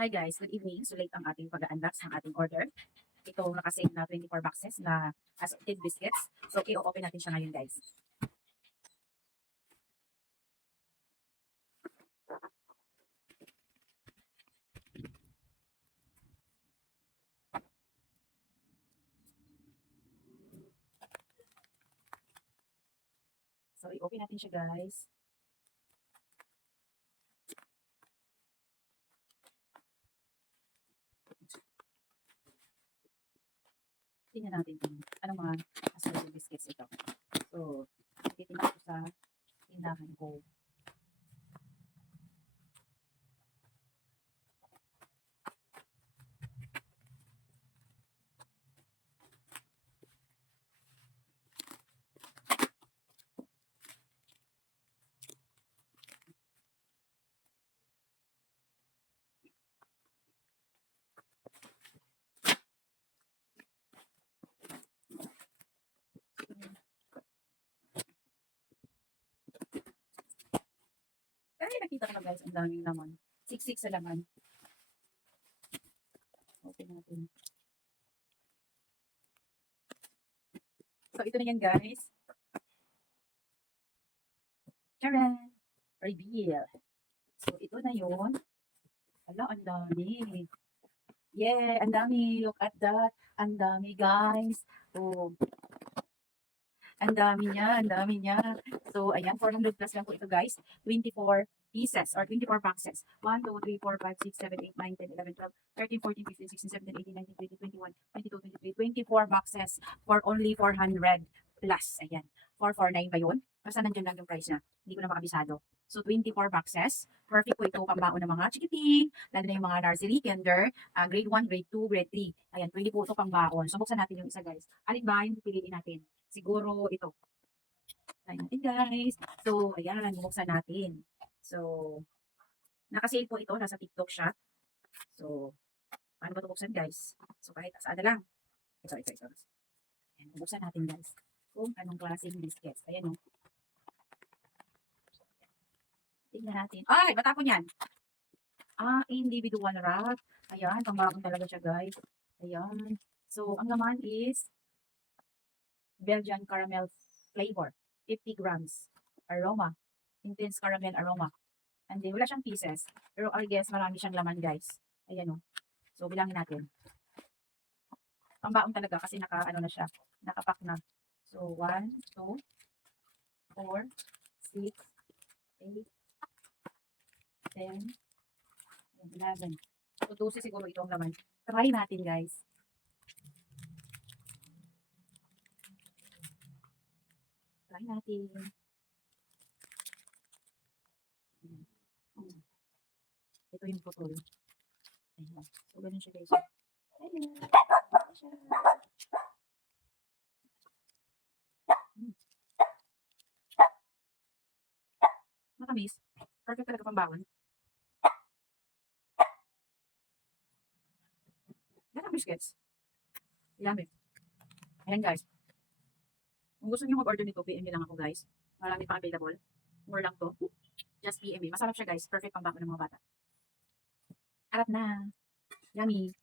Hi guys, good evening. So late ang ating pag-unbox ng ating order. Ito nakasave na 24 boxes na assorted biscuits. So i-open natin siya ngayon guys. So i-open natin siya guys. Tingnan natin kung anong mga assorted biscuits ito. So titingnan ko sa tindahan ko. Ay, nakita ko na guys, ang daming laman. Siksik sa laman. Open natin. So ito na yan guys. Charan! Reveal. So ito na yun. Ala, ang dami. Yeah, ang dami. Look at that. Ang dami, guys. Oh, ang dami niya, ang dami niya. So, ayan, 400 plus lang po ito, guys. 24 pieces or 24 boxes. 1, 2, 3, 4, 5, 6, 7, 8, 9, 10, 11, 12, 13, 14, 15, 16, 17, 18, 19, 20, 21, 22, 23, 24 boxes for only 400 plus. Ayan. 449 ba yun? Basta nandiyan lang yung price niya. Hindi ko na makabisado. So, 24 boxes. Perfect po ito pambaon ng mga chikiting, lalo na yung mga nursery, kinder, grade 1, grade 2, grade 3. Ayan, pwede po ito pambaon. So, buksan natin yung isa, guys. Alin ba yung pipiliin natin? Siguro ito. Try natin, guys. So, ayan, bubuksan natin. So, nakasale po ito. Nasa TikTok shop. So, paano ba ito buksan, guys? So, kahit saan na lang. Ito. Ayan, bubuksan natin, guys. Kung anong klaseng biscuits. Ayan, o. Tingnan natin. Ay, matapon yan. Individual wrap. Ayan, pambakon talaga siya, guys. Ayan. So, ang laman is Belgian caramel flavor. 50 grams. Aroma. Intense caramel aroma. And then, wala siyang pieces. Pero I guess, marami siyang laman, guys. Ayan, o. So, bilangin natin. Pambaon talaga kasi ano na siya. Nakapack na. So, 1, 2, 4, 6, 8, 10, 11. So, 12 siguro ito ang laman. Try natin, guys. Try natin. Ito yung putol. Ayan. So, ganun siya, guys. Ayan. Matamis. Perfect talaga pambawon. Yan ang biscuits. Yummy. Ayan, guys. Kung gusto niyo mag-order nito, PM nyo lang ako, guys. Marami pa available. More lang to. Just PM me. Masarap siya, guys. Perfect pambawon ng mga bata. Arap na. Yummy.